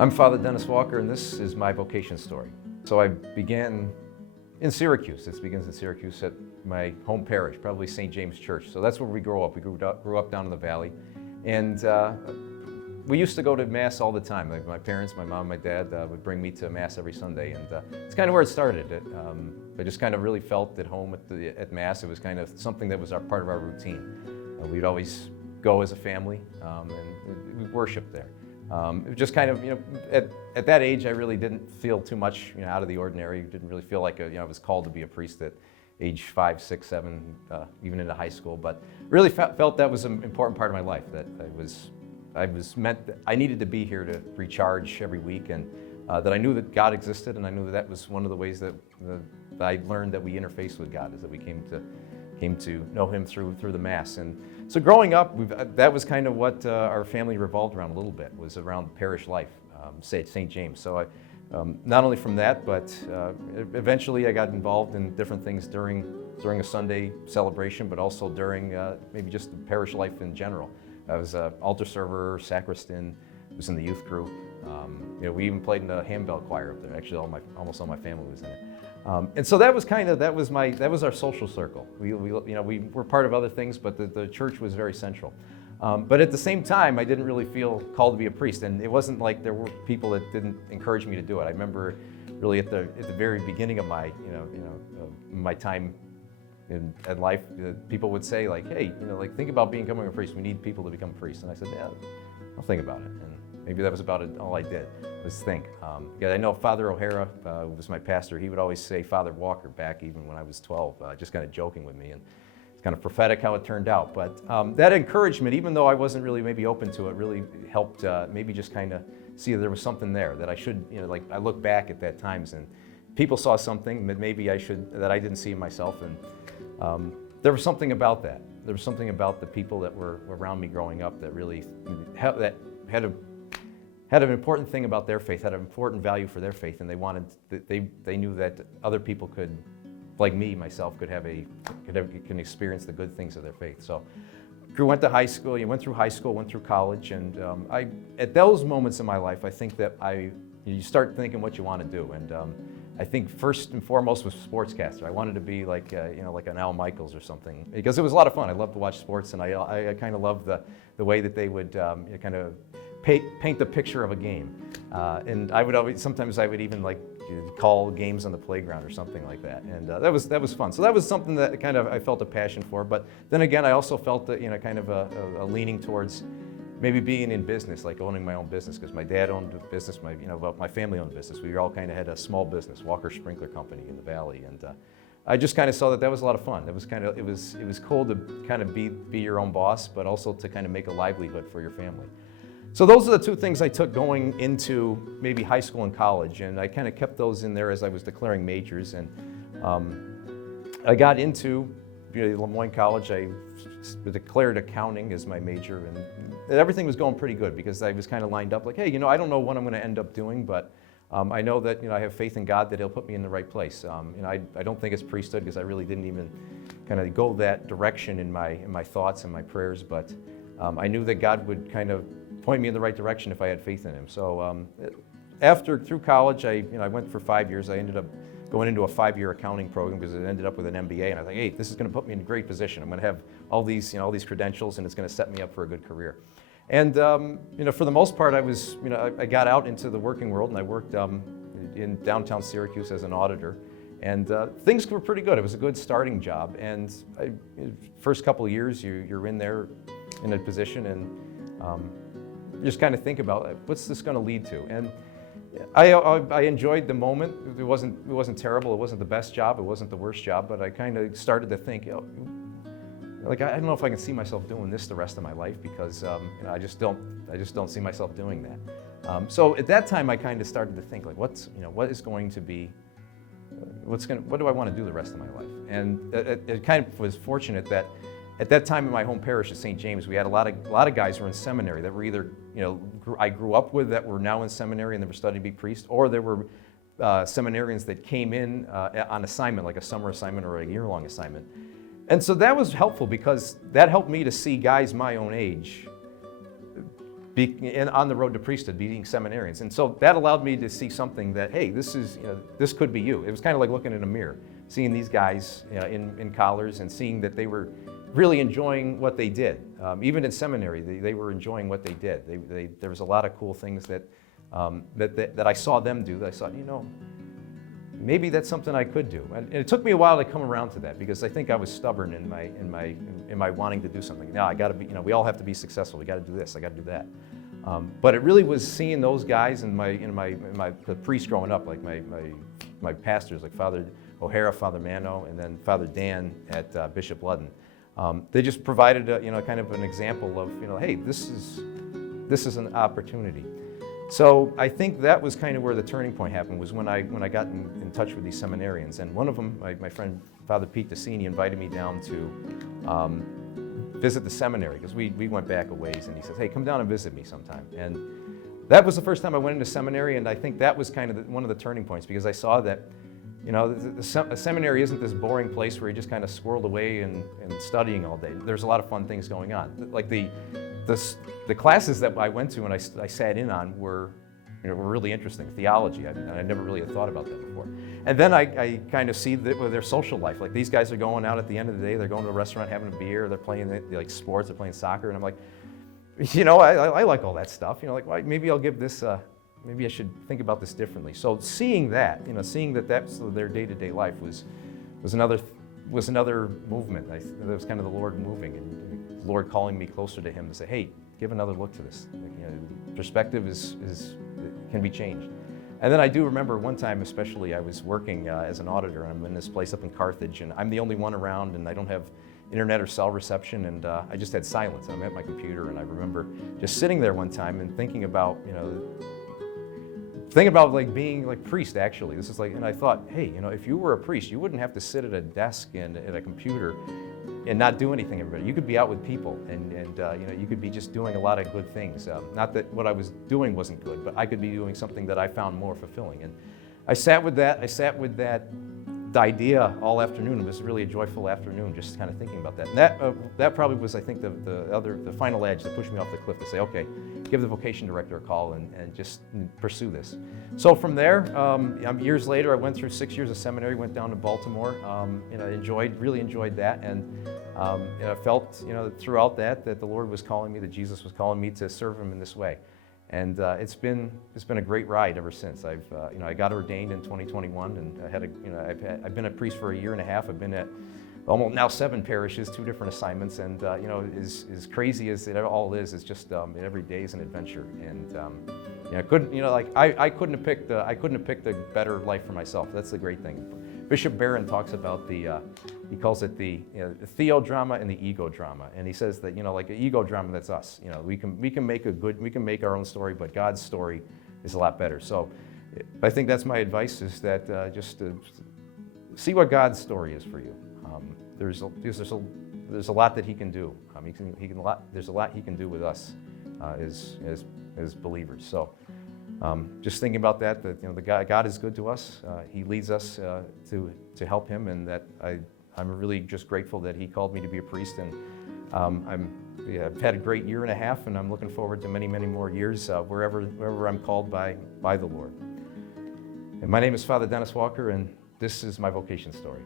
I'm Father Dennis Walker, and this is my vocation story. So I began in Syracuse. This begins in Syracuse at my home parish, probably St. James Church. So that's where we grew up. We grew up down in the valley. And we used to go to Mass all the time. Like my parents, my mom, my dad would bring me to Mass every Sunday. And it's kind of where it started. I just kind of really felt at home at Mass. It was kind of something that was part of our routine. We'd always go as a family and we worshiped there. It was just kind of, at that age, I really didn't feel too much, out of the ordinary. Didn't really feel like I was called to be a priest at age 5, 6, 7, even into high school. But really felt that was an important part of my life. That I needed to be here to recharge every week, and that I knew that God existed, and I knew that was one of the ways that I learned that we interface with God, is that we came to know Him through the Mass. And so growing up, that was kind of what our family revolved around a little bit, was around parish life, St. James. So not only from that, but eventually I got involved in different things during a Sunday celebration, but also during maybe just parish life in general. I was an altar server, sacristan, was in the youth group. We even played in the handbell choir up there. Actually, almost all my family was in it. And so that was our social circle. We were part of other things, but the church was very central. But at the same time, I didn't really feel called to be a priest, and it wasn't like there were people that didn't encourage me to do it. I remember really at the very beginning of my my time in life, people would say like, hey, think about becoming a priest. We need people to become priests. And I said, yeah, I'll think about it. And maybe that was about it. All I did was think. I know Father O'Hara, who was my pastor, he would always say Father Walker back even when I was 12, just kind of joking with me. And it's kind of prophetic how it turned out. But that encouragement, even though I wasn't really maybe open to it, really helped maybe just kind of see that there was something there that I should, I look back at that times and people saw something that maybe that I didn't see in myself. And there was something about that. There was something about the people that were around me growing up that really had an important thing about their faith, had an important value for their faith, and they knew that other people could, like me, myself, can experience the good things of their faith. So, went to high school. You went through high school, went through college, and at those moments in my life, I think that you start thinking what you want to do, and I think first and foremost was sportscaster. I wanted to be like an Al Michaels or something, because it was a lot of fun. I loved to watch sports, and I kind of loved the way that they would kind of paint the picture of a game. And sometimes I would even call games on the playground or something like that. And that was fun. So that was something that kind of I felt a passion for. But then again, I also felt that, kind of a leaning towards maybe being in business, like owning my own business, because my dad owned a business, my family owned a business. We all kind of had a small business, Walker Sprinkler Company in the Valley. And I just kind of saw that was a lot of fun. It was cool to kind of be your own boss, but also to kind of make a livelihood for your family. So those are the two things I took going into maybe high school and college, and I kind of kept those in there as I was declaring majors. And I got into Lemoyne College. I declared accounting as my major, and everything was going pretty good because I was kind of lined up like, hey, I don't know what I'm going to end up doing, but I know that I have faith in God that He'll put me in the right place. I don't think it's priesthood because I really didn't even kind of go that direction in my thoughts and my prayers, but I knew that God would kind of point me in the right direction if I had faith in Him. So through college, I went for 5 years. I ended up going into a 5-year accounting program because it ended up with an MBA, and I was like, hey, this is going to put me in a great position. I'm going to have all these credentials, and it's going to set me up for a good career. And for the most part, I got out into the working world, and I worked in downtown Syracuse as an auditor, and things were pretty good. It was a good starting job, and first couple of years, you're in there in a position, and just kind of think about what's this going to lead to. And I enjoyed the moment. It wasn't terrible. It wasn't the best job. It wasn't the worst job. But I kind of started to think, I don't know if I can see myself doing this the rest of my life because I just don't see myself doing that. So at that time, I kind of started to think what do I want to do the rest of my life? And it kind of was fortunate that at that time in my home parish at St. James, we had a lot of guys who were in seminary that were either, I grew up with that were now in seminary and they were studying to be priests, or there were seminarians that came in on assignment, like a summer assignment or a year-long assignment. And so that was helpful because that helped me to see guys my own age on the road to priesthood, being seminarians. And so that allowed me to see something that, hey, this could be you. It was kind of like looking in a mirror, seeing these guys in collars and seeing that they were really enjoying what they did. Even in seminary, they were enjoying what they did. There was a lot of cool things that I saw them do that I thought, maybe that's something I could do. And it took me a while to come around to that, because I think I was stubborn in my wanting to do something. No, I got to be. We all have to be successful. We got to do this. I got to do that. But it really was seeing those guys and the priests growing up, like my pastors, like Father O'Hara, Father Mano, and then Father Dan at Bishop Ludden. They just provided kind of an example of hey, this is an opportunity. So I think that was kind of where the turning point happened, was when I got in touch with these seminarians. And one of them, my friend Father Pete Tassini, invited me down to visit the seminary, because we went back a ways, and he says, hey, come down and visit me sometime. And that was the first time I went into seminary, and I think that was kind of one of the turning points, because I saw that a seminary isn't this boring place where you just kind of squirreled away and studying all day. There's a lot of fun things going on. Like the classes that I went to and I sat in on were really interesting. Theology, I never really had thought about that before. And then I kind of see their social life. Like, these guys are going out at the end of the day, they're going to a restaurant having a beer, they're playing like sports, they're playing soccer, and I'm like, I like all that stuff. Well, maybe I'll give this, maybe I should think about this differently. So seeing that, seeing that that's their day-to-day life was another movement. That was kind of the Lord moving, and the Lord calling me closer to Him to say, hey, give another look to this. Perspective can be changed. And then I do remember one time, especially, I was working as an auditor, and I'm in this place up in Carthage, and I'm the only one around, and I don't have internet or cell reception, and I just had silence. I'm at my computer, and I remember just sitting there one time and thinking about, like being like priest, actually. This is like, and I thought, hey, if you were a priest, you wouldn't have to sit at a desk and at a computer and not do anything every day. You could be out with people, and you could be just doing a lot of good things. Not that what I was doing wasn't good, but I could be doing something that I found more fulfilling. And I sat with that idea all afternoon. It was really a joyful afternoon, just kind of thinking about that. And that probably was, I think, the final edge that pushed me off the cliff to say, okay, give the vocation director a call and just pursue this. So from there, years later, I went through 6 years of seminary, went down to Baltimore. Really enjoyed that, and I felt, throughout that the Lord was calling me, that Jesus was calling me to serve Him in this way. And it's been a great ride ever since. I got ordained in 2021, and I've been a priest for a year and a half. I've been at almost now 7 parishes, 2 different assignments, and as crazy as it all is, it's just every day is an adventure. And I couldn't have picked a better life for myself. That's the great thing. Bishop Barron talks about he calls it the theodrama and the ego drama, and he says that like an ego drama, that's us. We can make our own story, but God's story is a lot better. So I think that's my advice, is that just to see what God's story is for you. There's a lot that He can do. There's a lot He can do with us as believers. So just thinking about that God is good to us. He leads us to help Him, and that I'm really just grateful that He called me to be a priest. And I've had a great year and a half, and I'm looking forward to many, many more years wherever I'm called by the Lord. And my name is Father Dennis Walker, and this is my vocation story.